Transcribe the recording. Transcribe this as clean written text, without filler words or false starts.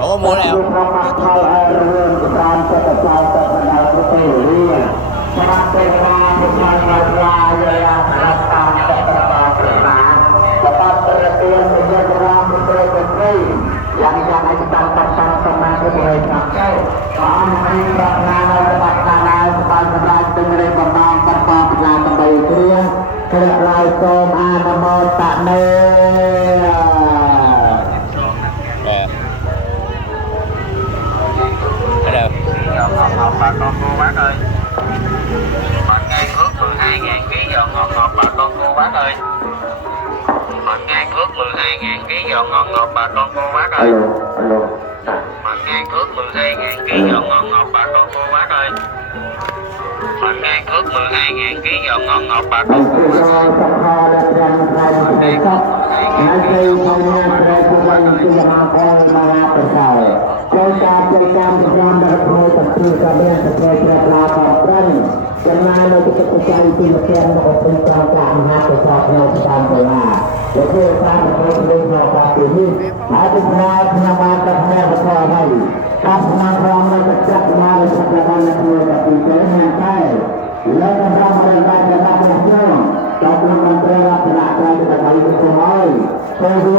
Ủa mua nào? Bà con cô bác ơi, mình ngày ước 12.000 ký giò ngọt ngọt bà con cô bác ơi, mình ngày ước 12.000 ký giò ngọt ngọt bà con cô bác ơi, mình ngày ước 12.000 ký giò ngọt ngọt bà con cô bác ơi, mình ngày ước 12.000 ký giò ngọt ngọt bà con cô bác ơi, mình ngày ước 12.000 ký giò ngọt ngọt bà con cô bác ơi. ចូលការចូលកម្មសម្រាប់ដល់ខ្លួនទាំងពីរក៏មានសេចក្តីជ្រះថ្លាផងប្រឹងចំណាយនៅទឹកបច្ច័យពីប្រធានរបស់ពេញក្រមការមហាប្រសាទនៅតាមដុល្លារដែលធ្វើតាមប្រព័ន្ធលេខរបស់ការពីនេះហើយពីក្រោយខ្ញុំបានកាត់ផ្នែកបទហើយការស្នើក្រមនៅទឹកចិត្តមកនៅសក្តានុពលរបស់ពីទេហ្នឹងតែលើកដំណំរំដាច់របស់ខ្ញុំចូលក្នុងមន្ត្រីរដ្ឋាភិបាលដើម្បីទៅឲ្យ